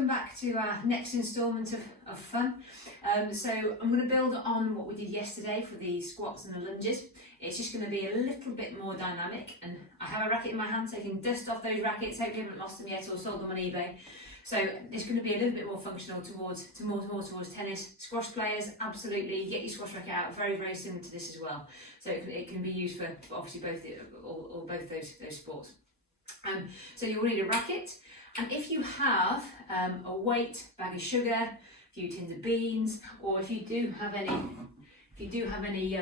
welcome back to our next instalment of fun. So I'm going to build on what we did yesterday for the squats and the lunges. It's just going to be a little bit more dynamic, and I have a racket in my hand so I can dust off those rackets. Hopefully I haven't lost them yet or sold them on eBay. So it's going to be a little bit more functional towards tennis. Squash players, absolutely, get your squash racket out, very, very similar to this as well. So it can be used for obviously both those sports. So you'll need a racket, and if you have a weight, bag of sugar, a few tins of beans, or if you do have any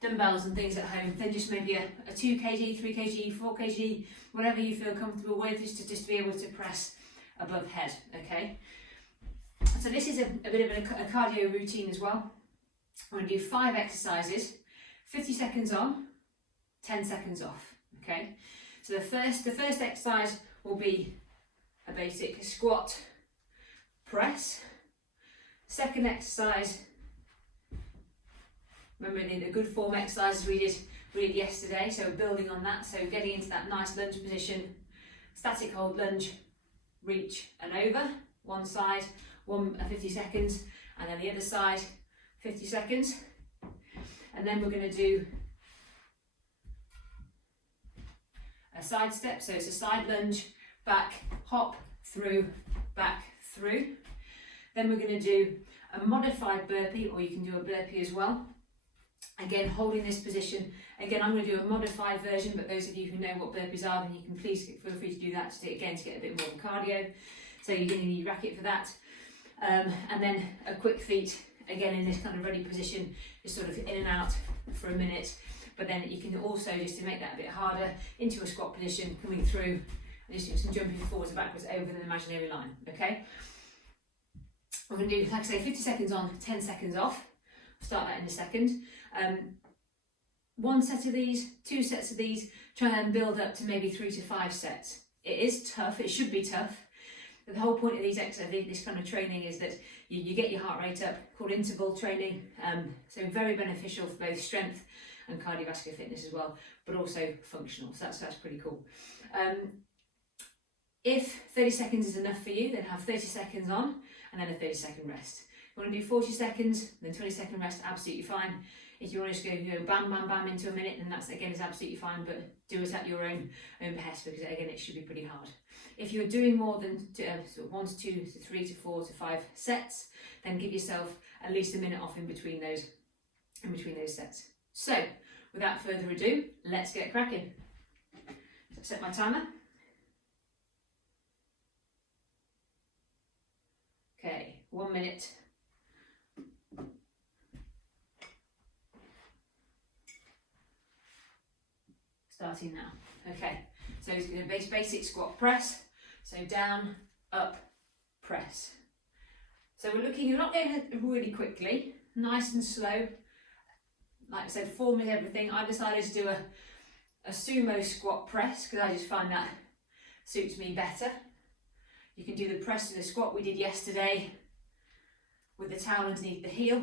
dumbbells and things at home, then just maybe a 2 kg, 3 kg, 4 kg, whatever you feel comfortable with, just to be able to press above head. Okay, so this is a bit of a cardio routine as well. I'm going to do 5 exercises, 50 seconds on, 10 seconds off. Okay, so the first exercise will be a basic squat press. Second exercise, remember the good form exercises we did yesterday, so building on that, so getting into that nice lunge position, static hold lunge, reach and over, one side, 50 seconds, and then the other side, 50 seconds. And then we're going to do a side step, so it's a side lunge, back, hop, through, back, through. Then we're going to do a modified burpee, or you can do a burpee as well. Again, holding this position. Again, I'm going to do a modified version, but those of you who know what burpees are, then you can please feel free to do that to get a bit more cardio. So you're going to need your racket for that. And then a quick feet, again in this kind of ready position, just sort of in and out for a minute. But then you can also, just to make that a bit harder, into a squat position, coming through, and just do some jumping forwards and backwards over the imaginary line. Okay? We're going to do, like I say, 50 seconds on, 10 seconds off. I'll start that in a second. 1 set of these, 2 sets of these, try and build up to maybe 3 to 5 sets. It is tough, it should be tough. But the whole point of these exercises, this kind of training, is that you get your heart rate up, called interval training. So very beneficial for both strength and cardiovascular fitness as well, but also functional. So that's pretty cool. If 30 seconds is enough for you, then have 30 seconds on and then a 30-second rest. If you want to do 40 seconds, then 20-second rest, absolutely fine. If you want to just go bam, bam, bam into a minute, then that's, again, is absolutely fine, but do it at your own pace, because again, it should be pretty hard. If you're doing more than 1 to 2 to 3 to 4 to 5 sets, then give yourself at least a minute off in between those sets. So, without further ado, let's get cracking. So set my timer. Okay, 1 minute. Starting now. Okay, so it's going to be basic squat press. So down, up, press. So you're not going really quickly, nice and slow. Like I said, form is everything. I decided to do a sumo squat press because I just find that suits me better. You can do the press to the squat we did yesterday with the towel underneath the heel.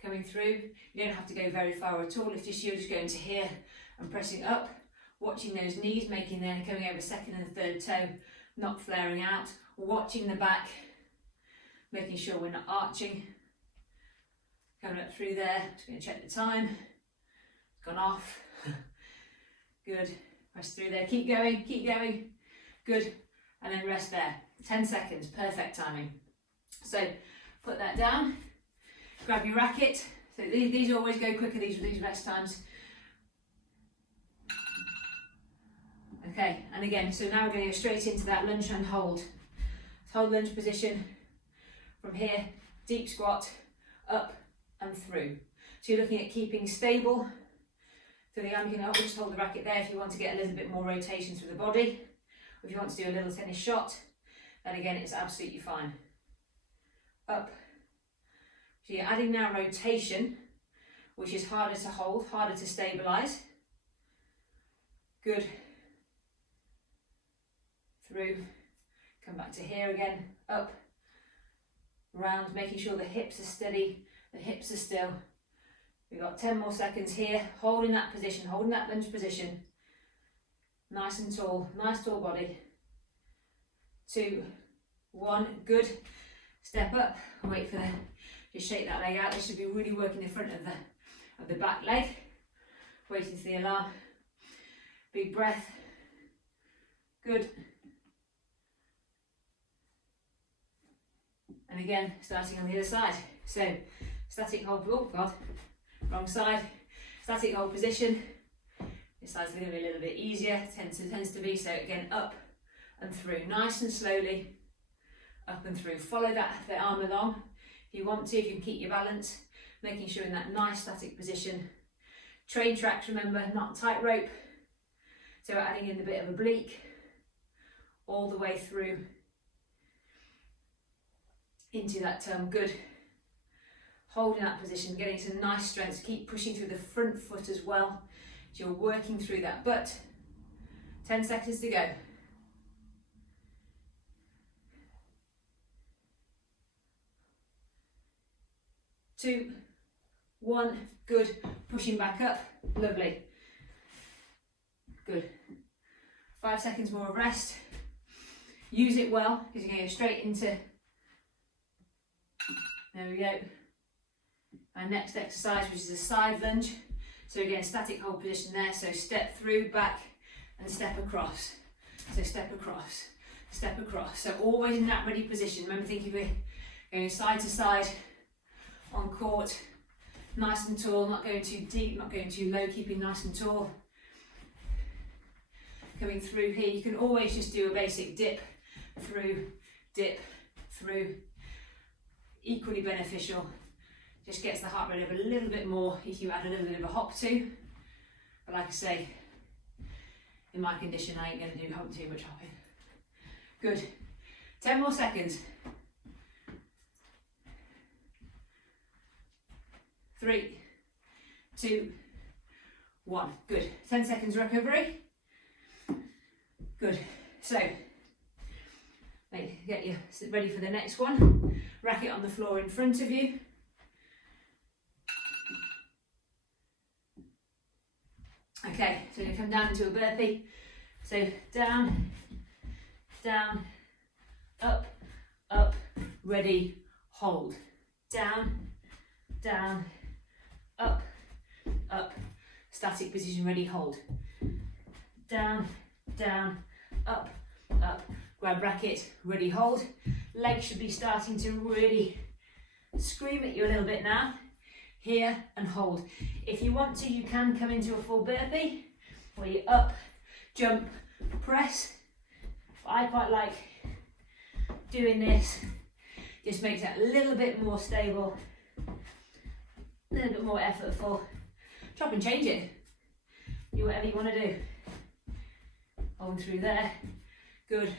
Coming through, you don't have to go very far at all. If you're just going to here and pressing up, watching those knees, coming over second and third toe, not flaring out, watching the back, making sure we're not arching. Coming up through there, just going to check the time. It's gone off. Good. Press through there. Keep going. Good. And then rest there. 10 seconds. Perfect timing. So put that down. Grab your racket. So these always go quicker, these rest times. Okay, and again, so now we're going to go straight into that lunge and hold. So hold lunge position from here, deep squat, up and through. So you're looking at keeping stable. So you can just hold the racket there if you want to get a little bit more rotation through the body. Or if you want to do a little tennis shot, then again, it's absolutely fine. Up. So you're adding now rotation, which is harder to hold, harder to stabilise. Good. Through. Come back to here again. Up. Round, making sure the hips are steady, the hips are still. We've got 10 more seconds here, holding that position, holding that lunge position. Nice and tall, nice tall body. 2, 1, good. Step up, wait for the, just shake that leg out. This should be really working the front of the back leg. Waiting for the alarm. Big breath. Good. And again, starting on the other side. So, static hold, oh God, wrong side. Static hold position. This side's going to be a little bit easier, tends to be. So again, up and through, nice and slowly, up and through. Follow the arm along. If you want to, you can keep your balance, making sure in that nice static position. Train tracks, remember, not tightrope. So adding in a bit of oblique, all the way through into that good. Holding that position, getting some nice strength. Keep pushing through the front foot as well. So you're working through that, but 10 seconds to go. 2, 1, good. Pushing back up, lovely. Good. 5 seconds more of rest. Use it well, because you're going to go straight into, there we go. Our next exercise, which is a side lunge. So again, static hold position there. So step through, back, and step across. So step across, step across. So always in that ready position. Remember, think of it going side to side on court. Nice and tall, not going too deep, not going too low, keeping nice and tall. Coming through here, you can always just do a basic dip, through, equally beneficial. Just gets the heart rate up a little bit more if you add a little bit of a hop too. But like I say, in my condition, I ain't going to do too much hopping. Good. 10 more seconds. 3, 2, 1. Good. 10 seconds recovery. Good. So, get you ready for the next one. Racket on the floor in front of you. Okay, so you're going to come down into a burpee. So down, down, up, up, ready, hold. Down, down, up, up, static position, ready, hold. Down, down, up, up, grab racket, ready, hold. Legs should be starting to really scream at you a little bit now. Here and hold. If you want to, you can come into a full burpee where you up, jump, press. But I quite like doing this. Just makes it a little bit more stable, a little bit more effortful. Chop and change it. Do whatever you want to do. Hold through there. Good.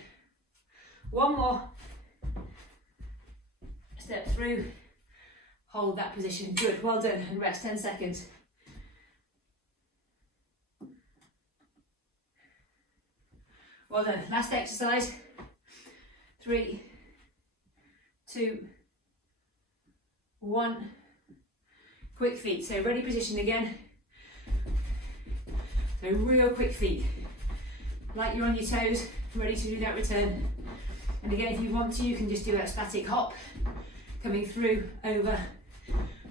One more. Step through. Hold that position. Good. Well done. And rest 10 seconds. Well done. Last exercise. 3, 2, 1. Quick feet. So ready position again. So real quick feet. Like you're on your toes, ready to do that return. And again, if you want to, you can just do a static hop, coming through, over,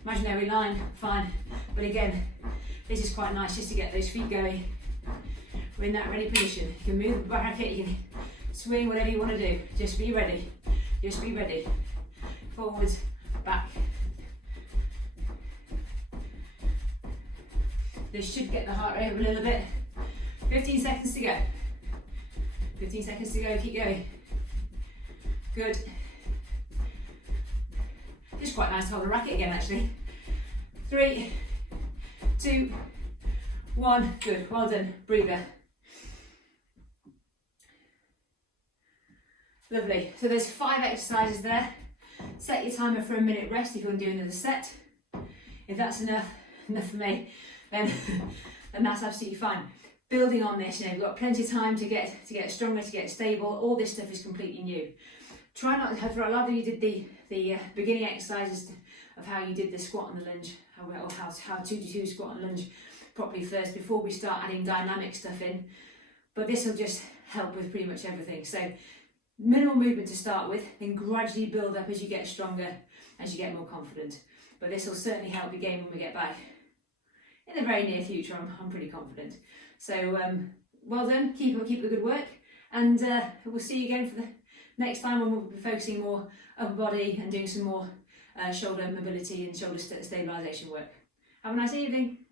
imaginary line, fine. But again, this is quite nice just to get those feet going. We're in that ready position. You can move the racket, you can swing, whatever you want to do. Just be ready. Just be ready. Forwards, back. This should get the heart rate up a little bit. 15 seconds to go. 15 seconds to go, keep going. Good. Just quite nice to hold the racket again, actually. 3, 2, 1. Good, well done. Breather. Lovely. So there's 5 exercises there. Set your timer for a minute rest if you want to do another set. If that's enough for me, then that's absolutely fine. Building on this, you've got plenty of time to get stronger, to get stable. All this stuff is completely new. Try not to have, I love that you did the beginning exercises of how you did the squat and the lunge, how to do squat and lunge properly first before we start adding dynamic stuff in. But this will just help with pretty much everything. So Minimal movement to start with, then gradually build up as you get stronger, as you get more confident. But this will certainly help your game when we get back in the very near future. I'm pretty confident. So well done, keep up the good work, and we'll see you again for the next time when we'll be focusing more upper body and doing some more shoulder mobility and shoulder stabilisation work. Have a nice evening.